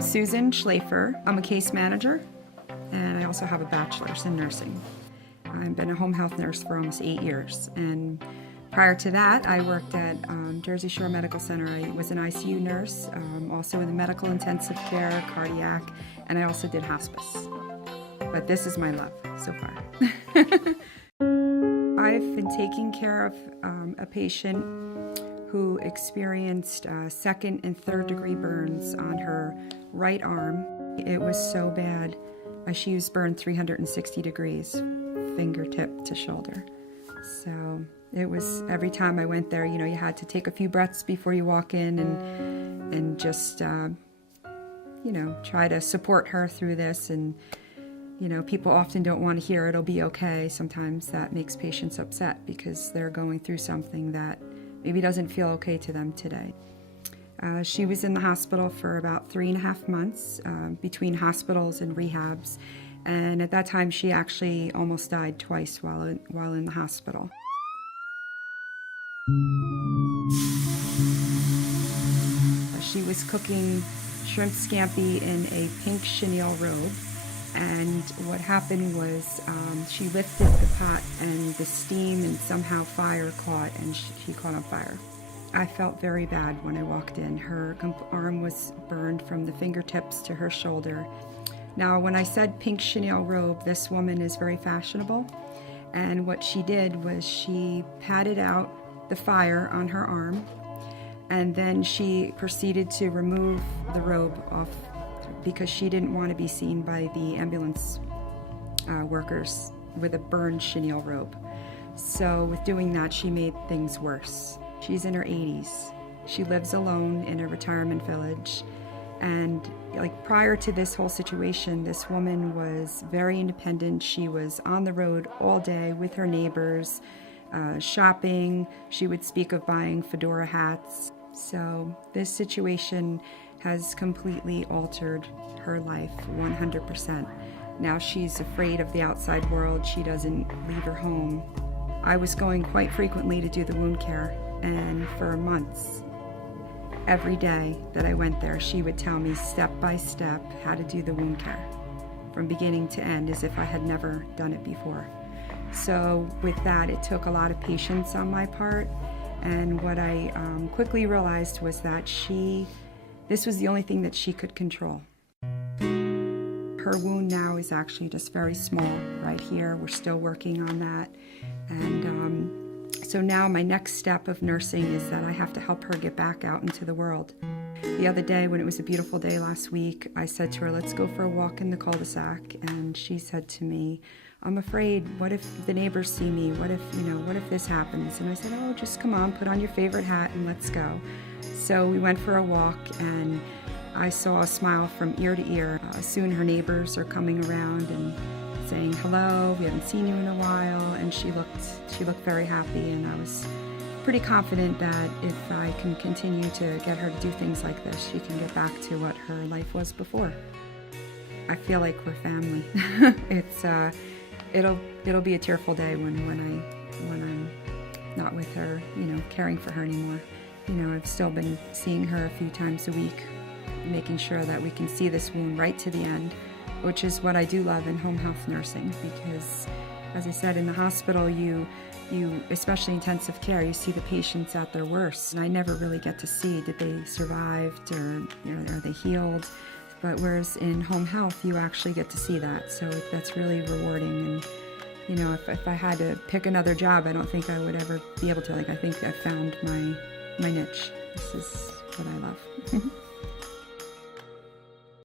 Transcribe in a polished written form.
Susan Schlafer. I'm a case manager, and I also have a bachelor's in nursing. I've been a home health nurse for almost 8 years, and prior to that, I worked at Jersey Shore Medical Center. I was an ICU nurse, also in the medical intensive care, cardiac, and I also did hospice. But this is my love so far. I've been taking care of a patient who experienced second and third degree burns on her right arm. It was so bad. She was burned 360 degrees, fingertip to shoulder. So it was, every time I went there, you had to take a few breaths before you walk in and just, try to support her through this. And, people often don't want to hear it'll be okay. Sometimes that makes patients upset because they're going through something that maybe doesn't feel okay to them today. She was in the hospital for about 3.5 months, between hospitals and rehabs. And at that time, she actually almost died twice while in the hospital. She was cooking shrimp scampi in a pink chenille robe. And what happened was she lifted the pot and the steam and somehow fire caught, and she caught on fire. I felt very bad when I walked in. Her arm was burned from the fingertips to her shoulder. Now, when I said pink chenille robe, this woman is very fashionable. And what she did was she patted out the fire on her arm, and then she proceeded to remove the robe off because she didn't want to be seen by the ambulance workers with a burned chenille robe. So with doing that, she made things worse. She's in her 80s. She lives alone in a retirement village. And prior to this whole situation, this woman was very independent. She was on the road all day with her neighbors, shopping. She would speak of buying fedora hats. So this situation has completely altered her life 100%. Now she's afraid of the outside world. She doesn't leave her home. I was going quite frequently to do the wound care, and for months, every day that I went there, she would tell me step by step how to do the wound care from beginning to end, as if I had never done it before. So with that, it took a lot of patience on my part, and what I quickly realized was that this was the only thing that she could control. Her wound now is actually just very small right here. We're still working on that. And so now my next step of nursing is that I have to help her get back out into the world. The other day, when it was a beautiful day last week, I said to her, let's go for a walk in the cul-de-sac. And she said to me, I'm afraid, what if the neighbors see me? What if this happens? And I said, oh, just come on, put on your favorite hat and let's go. So we went for a walk, and I saw a smile from ear to ear. Soon her neighbors are coming around and saying, hello, we haven't seen you in a while. And she looked very happy, and I was pretty confident that if I can continue to get her to do things like this, she can get back to what her life was before. I feel like we're family. It'll be a tearful day when I'm not with her, caring for her anymore. I've still been seeing her a few times a week, making sure that we can see this wound right to the end, which is what I do love in home health nursing, because, as I said, in the hospital, you especially intensive care, you see the patients at their worst. And I never really get to see, did they survived or are they healed? But whereas in home health, you actually get to see that. So that's really rewarding. And, if I had to pick another job, I don't think I would ever be able to. I think I found my niche. This is what I love.